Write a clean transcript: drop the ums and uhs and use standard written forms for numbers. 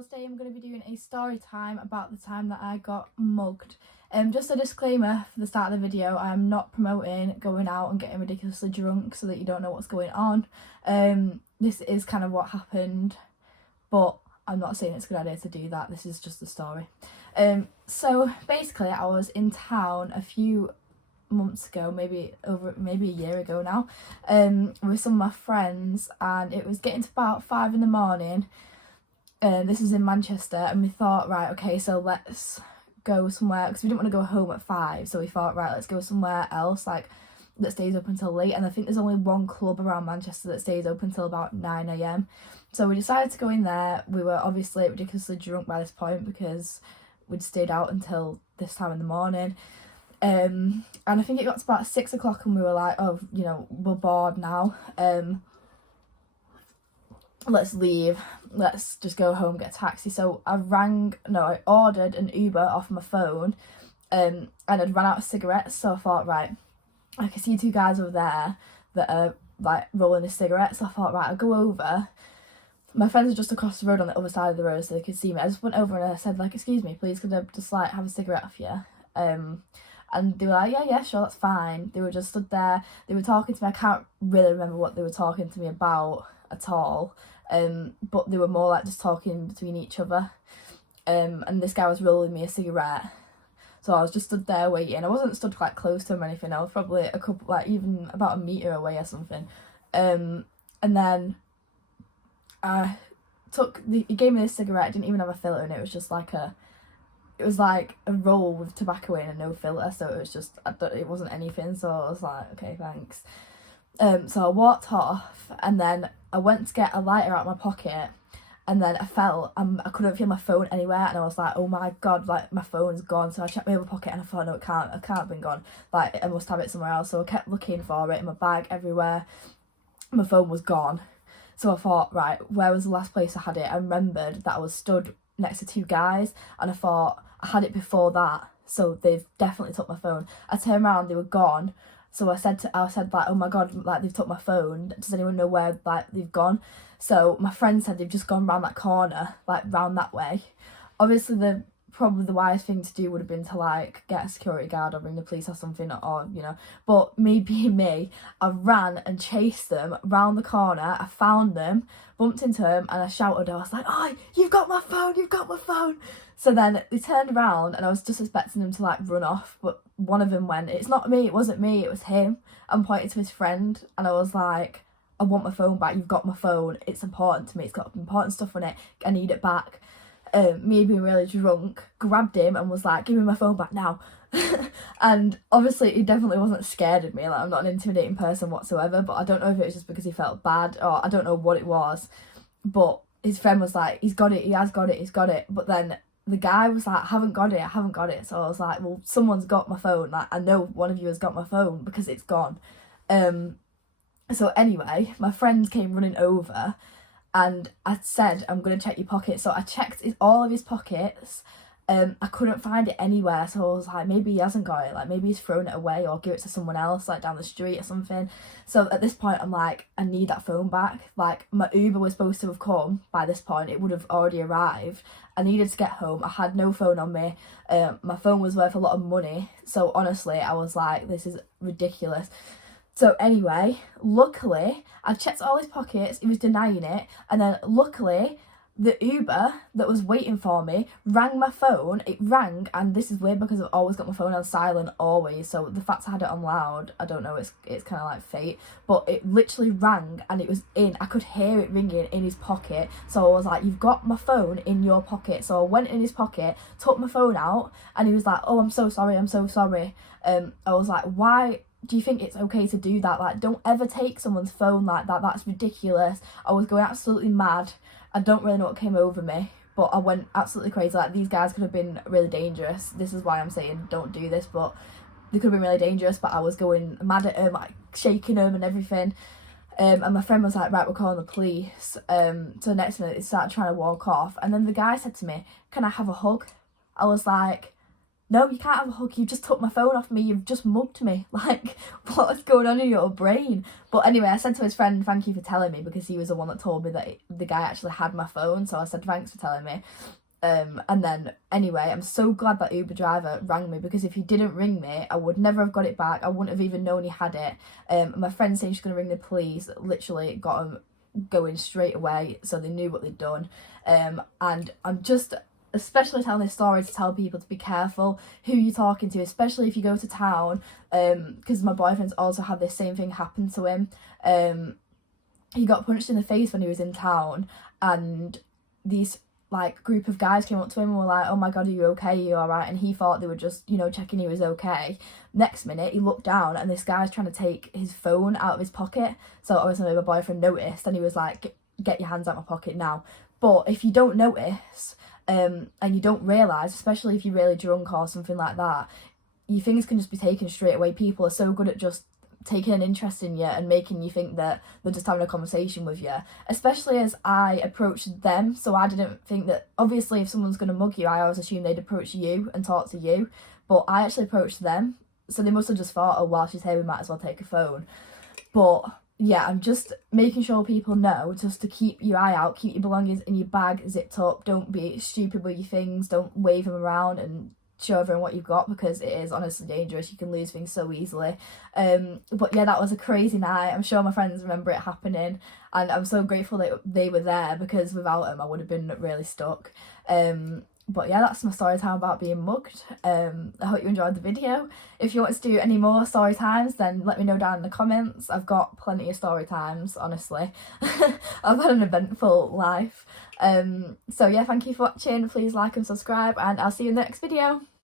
now today I'm going to be doing a story time about the time that I got mugged. Just a disclaimer for the start of the video, I am not promoting going out and getting ridiculously drunk so that you don't know what's going on. This is kind of what happened, but I'm not saying it's a good idea to do that. This is just a story. So basically I was in town a few months ago, maybe a year ago now, with some of my friends, and it was getting to about 5 in the morning. This is in Manchester, and we thought, right, okay, so let's go somewhere, because we didn't want to go home at 5, so we thought, right, let's go somewhere else, like, that stays up until late. And I think there's only one club around Manchester that stays open until about 9 a.m. So we decided to go in there. We were obviously ridiculously drunk by this point because we'd stayed out until this time in the morning. And I think it got to about 6 o'clock and we were like, oh, you know, we're bored now. Let's leave. Let's just go home, get a taxi. So I ordered an Uber off my phone, and I'd run out of cigarettes. So I thought, right, I can see 2 guys over there that are like rolling a cigarette. So I thought, right, I'll go over. My friends are just across the road on the other side of the road so they could see me. I just went over and I said, like, excuse me, please, could I just like have a cigarette off you? And they were like, yeah, sure, that's fine. They were just stood there. They were talking to me. I can't really remember what they were talking to me about at all. But they were more like just talking between each other. And this guy was rolling me a cigarette. So I was just stood there waiting. I wasn't stood quite close to him or anything. I was probably a couple, like even about a metre away or something. And then he gave me this cigarette. It didn't even have a filter in it. It was just like a roll with tobacco in and no filter. So it was just, it wasn't anything. So I was like, okay, thanks. So I walked off, and then I went to get a lighter out of my pocket, and then I felt I couldn't feel my phone anywhere, and I was like, oh my god, like my phone's gone. So I checked my other pocket and I thought, no, it can't have been gone, like I must have it somewhere else. So I kept looking for it in my bag, everywhere. My phone was gone. So I thought, right, where was the last place I had it? I remembered that I was stood next to 2 guys, and I thought I had it before that, so they've definitely took my phone. I turned around, they were gone. So I said like, oh my god, like they've took my phone. Does anyone know where like they've gone? So my friend said they've just gone round that corner, like round that way. Obviously probably the wise thing to do would have been to like get a security guard or ring the police or something, or you know. But me being me, I ran and chased them round the corner. I found them, bumped into them, and I shouted. I was like, "Oh, you've got my phone! You've got my phone!" So then they turned around, and I was just expecting them to like run off, but one of them went, "It's not me, it wasn't me, it was him," and pointed to his friend. And I was like, "I want my phone back. You've got my phone. It's important to me. It's got important stuff on it. I need it back." Me being really drunk, grabbed him and was like, "Give me my phone back now." And obviously he definitely wasn't scared of me. Like, I'm not an intimidating person whatsoever, but I don't know if it was just because he felt bad, or I don't know what it was. But his friend was like, "He's got it, he has got it, he's got it." But then the guy was like, I haven't got it. So I was like, well, someone's got my phone. Like, I know one of you has got my phone because it's gone. So anyway, my friends came running over, and I said, I'm going to check your pockets. So I checked all of his pockets. I couldn't find it anywhere. So I was like, maybe he hasn't got it. Like, maybe he's thrown it away or give it to someone else, like down the street or something. So at this point, I'm like, I need that phone back. Like, my Uber was supposed to have come by this point. It would have already arrived. I needed to get home. I had no phone on me. My phone was worth a lot of money. So honestly, I was like, this is ridiculous. So anyway, luckily, I checked all his pockets. He was denying it. And then luckily, the Uber that was waiting for me rang my phone. It rang, and this is weird because I've always got my phone on silent, always. So the fact I had it on loud, I don't know, it's kind of like fate. But it literally rang, and it was in. I could hear it ringing in his pocket. So I was like, "You've got my phone in your pocket." So I went in his pocket, took my phone out, and he was like, "Oh, I'm so sorry. I was like, "Why do you think it's okay to do that? Like, don't ever take someone's phone like that. That's ridiculous." I was going absolutely mad. I don't really know what came over me, but I went absolutely crazy. Like, these guys could have been really dangerous. This is why I'm saying don't do this, but they could have been really dangerous. But I was going mad at him, like shaking him and everything. And my friend was like, "Right, we're calling the police." So the next minute they started trying to walk off, and then the guy said to me, "Can I have a hug?" I was like, no, you can't have a hug, you just took my phone off me, you've just mugged me. Like, what's going on in your brain? But anyway, I said to his friend, thank you for telling me, because he was the one that told me that the guy actually had my phone. So I said, thanks for telling me. And then anyway, I'm so glad that Uber driver rang me, because if he didn't ring me, I would never have got it back. I wouldn't have even known he had it. My friend saying she's going to ring the police literally got him going straight away, so they knew what they'd done. And I'm just especially telling this story to tell people to be careful who you're talking to, especially if you go to town, because my boyfriend's also had this same thing happen to him. He got punched in the face when he was in town, and these like group of guys came up to him and were like, oh my god, are you okay, are you alright? And he thought they were just, you know, checking he was okay. Next minute he looked down and this guy's trying to take his phone out of his pocket. So obviously my boyfriend noticed and he was like, get your hands out of my pocket now. But if you don't notice, and you don't realise, especially if you're really drunk or something like that, your things can just be taken straight away. People are so good at just taking an interest in you and making you think that they're just having a conversation with you, especially as I approached them. So I didn't think that, obviously if someone's going to mug you, I always assume they'd approach you and talk to you, but I actually approached them, so they must have just thought, oh, while she's here we might as well take a phone. But yeah, I'm just making sure people know just to keep your eye out, keep your belongings in your bag zipped up, don't be stupid with your things, don't wave them around and show everyone what you've got, because it is honestly dangerous. You can lose things so easily. But yeah, that was a crazy night. I'm sure my friends remember it happening, and I'm so grateful that they were there, because without them I would have been really stuck. But yeah, that's my story time about being mugged. I hope you enjoyed the video. If you want to do any more story times, then let me know down in the comments. I've got plenty of story times, honestly. I've had an eventful life. So yeah, thank you for watching. Please like and subscribe, and I'll see you in the next video.